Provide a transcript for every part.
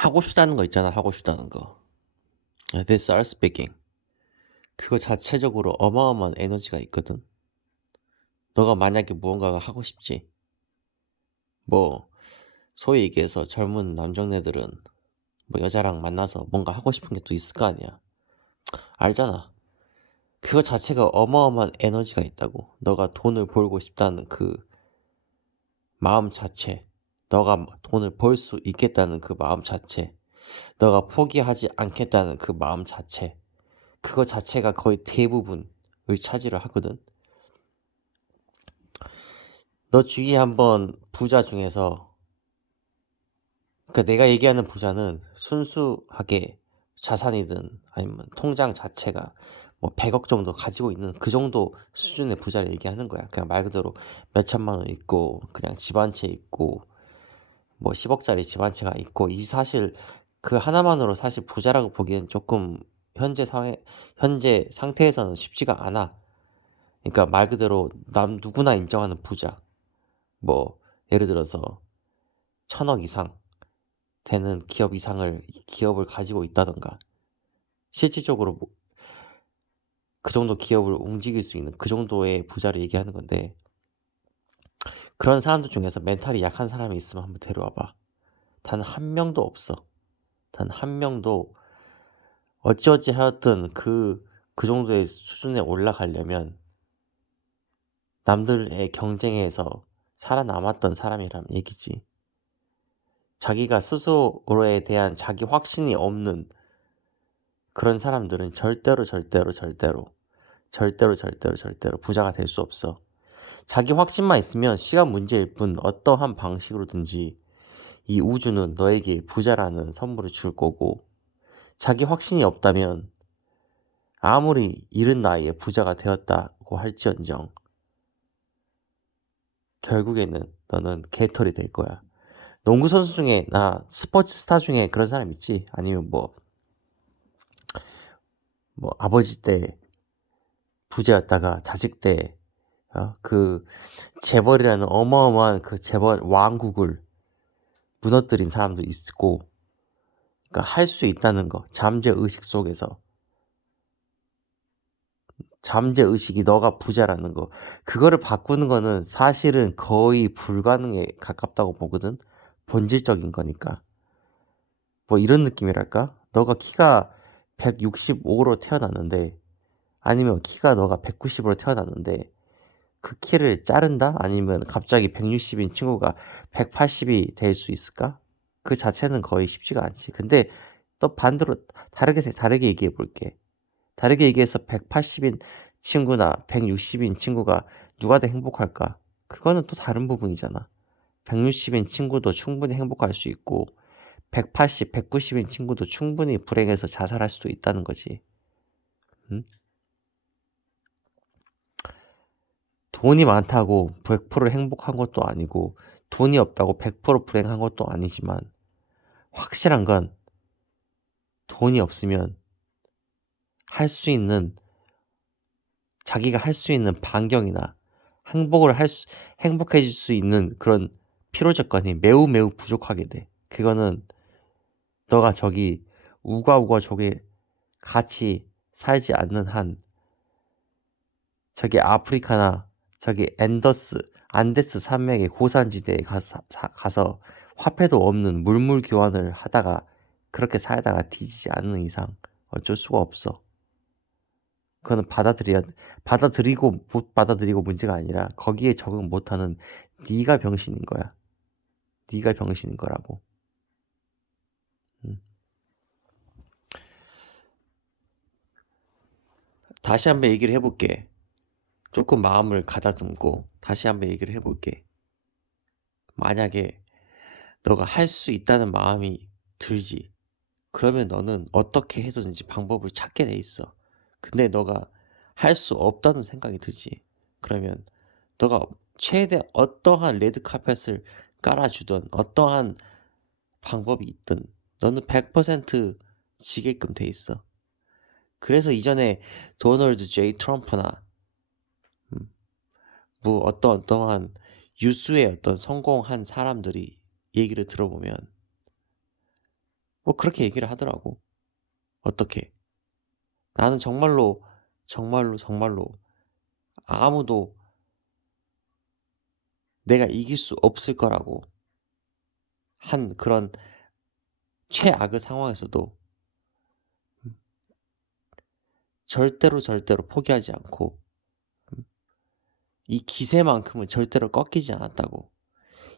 하고 싶다는 거 있잖아, 하고 싶다는 거. This are speaking. 그거 자체적으로 어마어마한 에너지가 있거든. 너가 만약에 무언가가 하고 싶지. 뭐 소위 얘기해서 젊은 남정네들은 뭐 여자랑 만나서 뭔가 하고 싶은 게 또 있을 거 아니야. 알잖아. 그거 자체가 어마어마한 에너지가 있다고. 너가 돈을 벌고 싶다는 그 마음 자체. 너가 돈을 벌 수 있겠다는 그 마음 자체. 너가 포기하지 않겠다는 그 마음 자체. 그거 자체가 거의 대부분을 차지를 하거든. 너 주위에 한번 부자 중에서, 그러니까 내가 얘기하는 부자는 순수하게 자산이든 아니면 통장 자체가 뭐 100억 정도 가지고 있는 그 정도 수준의 부자를 얘기하는 거야. 그냥 말 그대로 몇 천만 원 있고 그냥 집 한 채 있고 뭐 10억짜리 집 한 채가 있고, 이 사실 그 하나만으로 사실 부자라고 보기엔 조금 현재 상태에서는 쉽지가 않아. 그러니까 말 그대로 남 누구나 인정하는 부자. 뭐 예를 들어서 1000억 이상 되는 기업을 가지고 있다던가, 실질적으로 그 정도 기업을 움직일 수 있는 그 정도의 부자를 얘기하는 건데, 그런 사람들 중에서 멘탈이 약한 사람이 있으면 한번 데려와 봐. 단 한 명도 없어. 단 한 명도. 어찌어찌 하였든 그 정도의 수준에 올라가려면 남들의 경쟁에서 살아남았던 사람이란 얘기지. 자기가 스스로에 대한 자기 확신이 없는 그런 사람들은 절대로 부자가 될 수 없어. 자기 확신만 있으면 시간 문제일 뿐 어떠한 방식으로든지 이 우주는 너에게 부자라는 선물을 줄 거고, 자기 확신이 없다면 아무리 이른 나이에 부자가 되었다고 할지언정 결국에는 너는 개털이 될 거야. 농구 선수 중에, 나 스포츠 스타 중에 그런 사람 있지? 아니면 뭐 아버지 때 부자였다가 자식 때 그 재벌이라는 어마어마한 그 재벌 왕국을 무너뜨린 사람도 있고. 그러니까 할 수 있다는 거, 잠재 의식 속에서, 잠재 의식이 너가 부자라는 거, 그거를 바꾸는 거는 사실은 거의 불가능에 가깝다고 보거든. 본질적인 거니까. 뭐 이런 느낌이랄까? 너가 키가 165로 태어났는데, 아니면 키가 너가 190으로 태어났는데 그 키를 자른다? 아니면 갑자기 160인 친구가 180이 될 수 있을까? 그 자체는 거의 쉽지가 않지. 근데 또 반대로 다르게 얘기해 볼게. 다르게 얘기해서 180인 친구나 160인 친구가 누가 더 행복할까? 그거는 또 다른 부분이잖아. 160인 친구도 충분히 행복할 수 있고 180, 190인 친구도 충분히 불행해서 자살할 수도 있다는 거지. 응? 돈이 많다고 100% 행복한 것도 아니고 돈이 없다고 100% 불행한 것도 아니지만, 확실한 건 돈이 없으면 할 수 있는 자기가 할 수 있는 반경이나 행복을 행복해질 수 있는 그런 필요 조건이 매우 매우 부족하게 돼. 그거는 너가 저기 우가우가 저기 같이 살지 않는 한, 저기 아프리카나 저기 안데스 산맥의 고산지대에 가서 화폐도 없는 물물 교환을 하다가 그렇게 살다가 뒤지지 않는 이상 어쩔 수가 없어. 그거는 받아들이고 못 받아들이고 문제가 아니라 거기에 적응 못하는 네가 병신인 거야. 네가 병신인 거라고. 음. 다시 한번 얘기를 해볼게. 조금 마음을 가다듬고 다시 한번 얘기를 해볼게. 만약에 너가 할 수 있다는 마음이 들지. 그러면 너는 어떻게 해서든지 방법을 찾게 돼 있어. 근데 너가 할 수 없다는 생각이 들지. 그러면 너가 최대 어떠한 레드카펫을 깔아주든 어떠한 방법이 있든 너는 100% 지게끔 돼 있어. 그래서 이전에 도널드 제이 트럼프나 음, 뭐 어떠한 유수의 어떤 성공한 사람들이 얘기를 들어보면 뭐 그렇게 얘기를 하더라고. 어떻게. 나는 정말로, 정말로, 정말로 아무도 내가 이길 수 없을 거라고 한 그런 최악의 상황에서도 음 절대로, 절대로 포기하지 않고 음 이 기세만큼은 절대로 꺾이지 않았다고.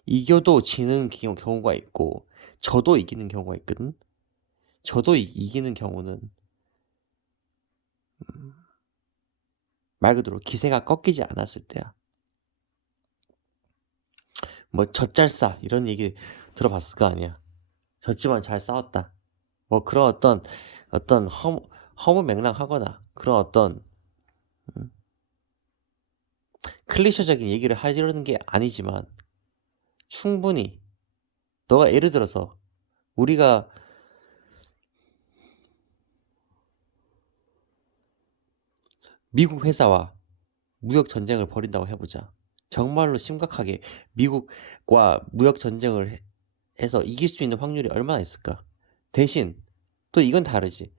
이겨도 지는 경우가 있고 져도 이기는 경우가 있거든. 져도 이기는 경우는 음 말 그대로 기세가 꺾이지 않았을 때야. 뭐 "젖잘싸." 이런 얘기 들어봤을 거 아니야. "졌지만 잘 싸웠다." 뭐 그런 어떤 허무맹랑하거나 그런 어떤 음 클리셰적인 얘기를 하려는 게 아니지만 충분히 너가 예를 들어서 우리가 미국 회사와 무역 전쟁을 벌인다고 해 보자. 정말로 심각하게 미국과 무역 전쟁을 해서 이길 수 있는 확률이 얼마나 있을까? 대신 또 이건 다르지.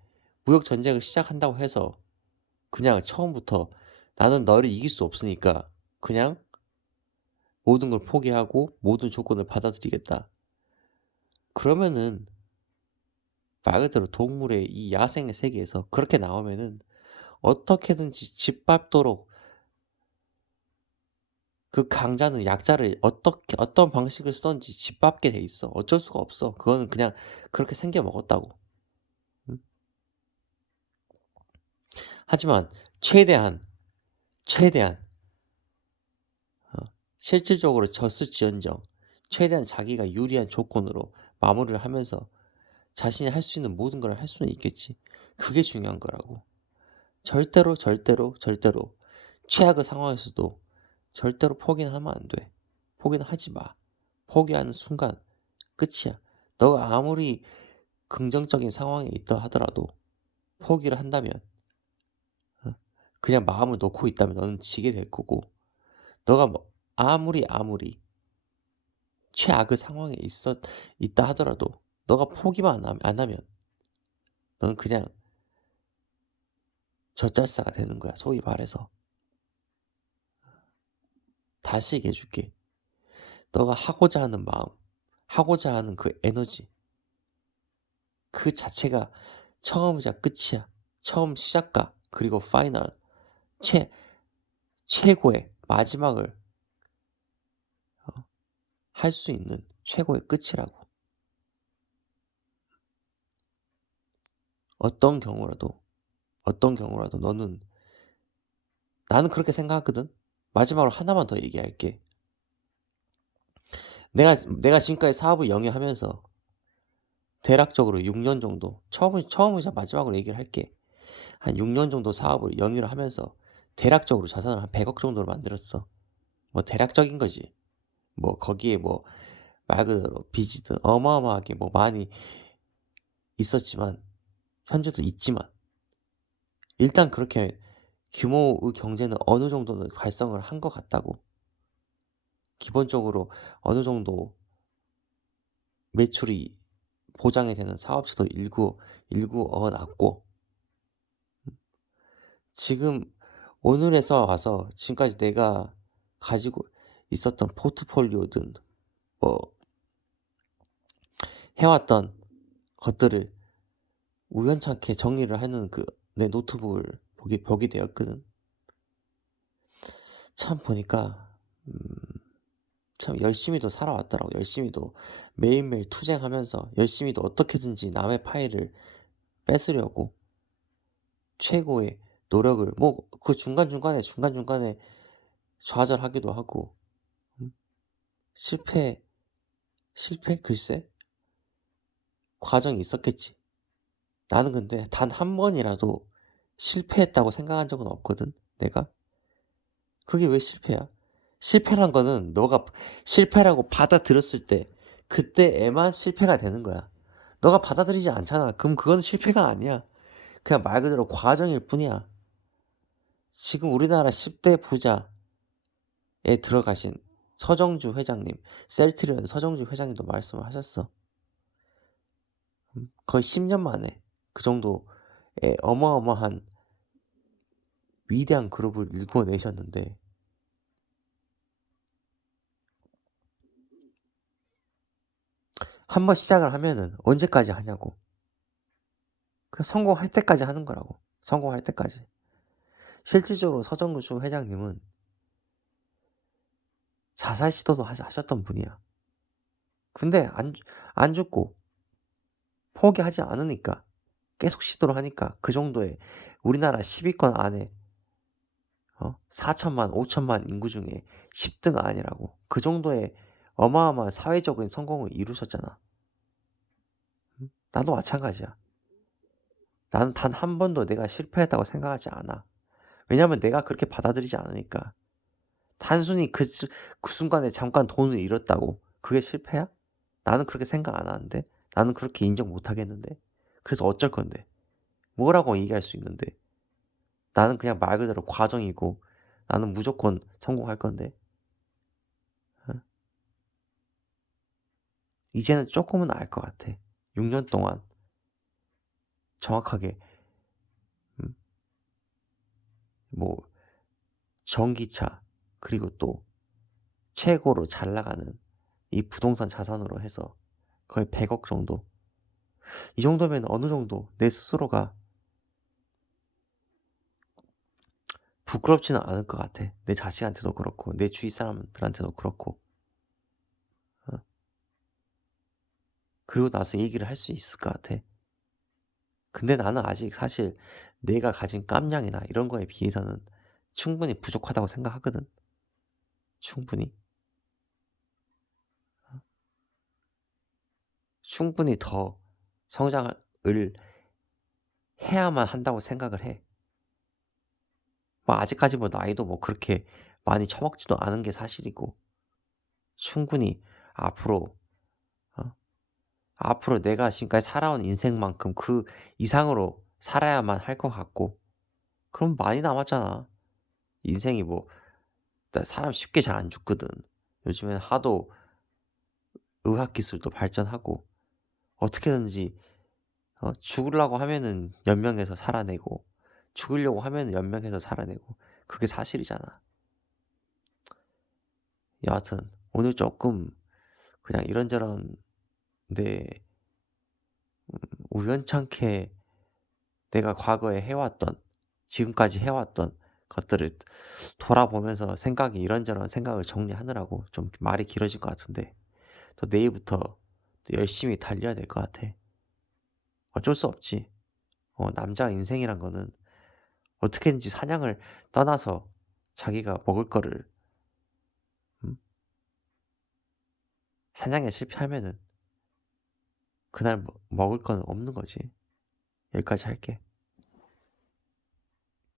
무역 전쟁을 시작한다고 해서 그냥 처음부터 '나는 너를 이길 수 없으니까 그냥 모든 걸 포기하고 모든 조건을 받아들이겠다.' 그러면은 말 그대로 동물의 이 야생의 세계에서 그렇게 나오면은 어떻게든지 짓밟도록 그 강자는 약자를 어떻게 어떤 방식을 쓰든지 짓밟게 돼 있어. 어쩔 수가 없어. 그거는 그냥 그렇게 생겨 먹었다고. 음. 하지만 최대한, 최대한 어 실질적으로 졌을지언정 최대한 자기가 유리한 조건으로 마무리를 하면서 자신이 할 수 있는 모든 걸 할 수는 있겠지. 그게 중요한 거라고. 절대로, 절대로, 절대로 최악의 상황에서도 절대로 포기는 하면 안 돼. 포기는 하지 마. 포기하는 순간 끝이야. 너가 아무리 긍정적인 상황에 있다 하더라도 포기를 한다면 어 그냥 마음을 놓고 있다면 너는 지게 될 거고 너가 뭐 아무리 최악의 상황에 있다 하더라도 너가 포기만 안 하면 너는 그냥 젖잘싸가 되는 거야 소위 말해서. 다시 얘기해 줄게. 너가 하고자 하는 마음, 하고자 하는 그 에너지 그 자체가 처음이자 끝이야. 처음 시작과 그리고 파이널 최 최고의 마지막을 할 수 있는 최고의 끝이라고. 어떤 경우라도, 어떤 경우라도 너는 나는 그렇게 생각하거든. 마지막으로 하나만 더 얘기할게. 내가 지금까지 사업을 영위하면서 대략적으로 6년 정도 처음이자 마지막으로 얘기를 할게. 한 6년 정도 사업을 영위를 하면서 대략적으로 자산을 한 100억 정도를 만들었어. 뭐 대략적인 거지. 뭐 거기에 뭐 말 그대로 빚이든 어마어마하게 뭐 많이 있었지만 현재도 있지만 일단 그렇게 규모의 경제는 어느 정도는 발성을 한 것 같다고. 기본적으로 어느 정도 매출이 보장이 되는 사업체도 일구 어놨고 지금 오늘에서 와서 지금까지 내가 가지고 있었던 포트폴리오든 뭐 해 왔던 것들을 우연찮게 정리를 하는 그 내 노트북을 보게 되었거든. 참 보니까 음 참 열심히도 살아왔더라고. 열심히도 매일매일 투쟁하면서 열심히도 어떻게든지 남의 파일을 뺏으려고 최고의 노력을 뭐 그 중간중간에 좌절하기도 하고 음 실패 실패? 글쎄 과정이 있었겠지. 나는 근데 단 한 번이라도 실패했다고 생각한 적은 없거든 내가. 그게 왜 실패야? 실패란 거는 너가 실패라고 받아들였을 때 그때에만 실패가 되는 거야. 너가 받아들이지 않잖아. 그럼 그건 실패가 아니야. 그냥 말 그대로 과정일 뿐이야. 지금 우리나라 10대 부자에 들어가신 서정주 회장님, 셀트리온 서정주 회장님도 말씀을 하셨어. 거의 10년 만에 그 정도의 어마어마한 위대한 그룹을 일궈내셨는데 한 번 시작을 하면은 언제까지 하냐고. 그 성공할 때까지 하는 거라고. 성공할 때까지. 실질적으로 서정주 회장님은 자살 시도도 하셨던 분이야. 근데 안 죽고 포기하지 않으니까 계속 시도를 하니까 그 정도의 우리나라 10위권 안에 4천만 5천만 인구 중에 10등 아니라고. 그 정도의 어마어마한 사회적인 성공을 이루셨잖아. 나도 마찬가지야. 나는 단 한 번도 내가 실패했다고 생각하지 않아. 왜냐하면 내가 그렇게 받아들이지 않으니까. 단순히 그 순간에 잠깐 돈을 잃었다고 그게 실패야? 나는 그렇게 생각 안 하는데. 나는 그렇게 인정 못 하겠는데. 그래서 어쩔 건데. 뭐라고 얘기할 수 있는데. 나는 그냥 말 그대로 과정이고 나는 무조건 성공할 건데. 어? 이제는 쪼끔은 알 것 같아. 6년 동안 정확하게 음 뭐 전기차 그리고 또 최고로 잘 나가는 이 부동산 자산으로 해서 거의 100억 정도. 이 정도면 어느 정도 내 스스로가 부끄럽지는 않을 것 같아. 내 자식한테도 그렇고 내 주위 사람들한테도 그렇고. 어 그리고 나서 얘기를 할 수 있을 것 같아. 근데 나는 아직 사실 내가 가진 깜냥이나 이런 거에 비해서는 충분히 부족하다고 생각하거든. 충분히. 충분히 더 성장을 해야만 한다고 생각을 해. 뭐 아직까지 뭐 나이도 뭐 그렇게 많이 처먹지도 않은 게 사실이고 충분히 앞으로 어 앞으로 내가 지금까지 살아온 인생만큼 그 이상으로 살아야만 할 것 같고 그럼 많이 남았잖아. 인생이 뭐 나 사람 쉽게 잘 안 죽거든. 요즘에는 하도 의학 기술도 발전하고 어떻게든지 죽으려고 하면은 연명해서 살아내고 죽으려고 하면은 연명해서 살아내고 그게 사실이잖아. 여하튼 오늘 쪼끔 그냥 이런저런 내 우연찮게 내가 과거에 해왔던 지금까지 해왔던 것들을 돌아보면서 생각이 이런저런 생각을 정리하느라고 좀 말이 길어질 것 같은데 또 내일부터 또 열심히 달려야 될 것 같아. 어쩔 수 없지. 남자 인생이란 거는 어떻게든지 사냥을 떠나서 자기가 먹을 거를 음 사냥에 실패하면은 그날 먹을 거는 없는 거지. 여기까지 할게.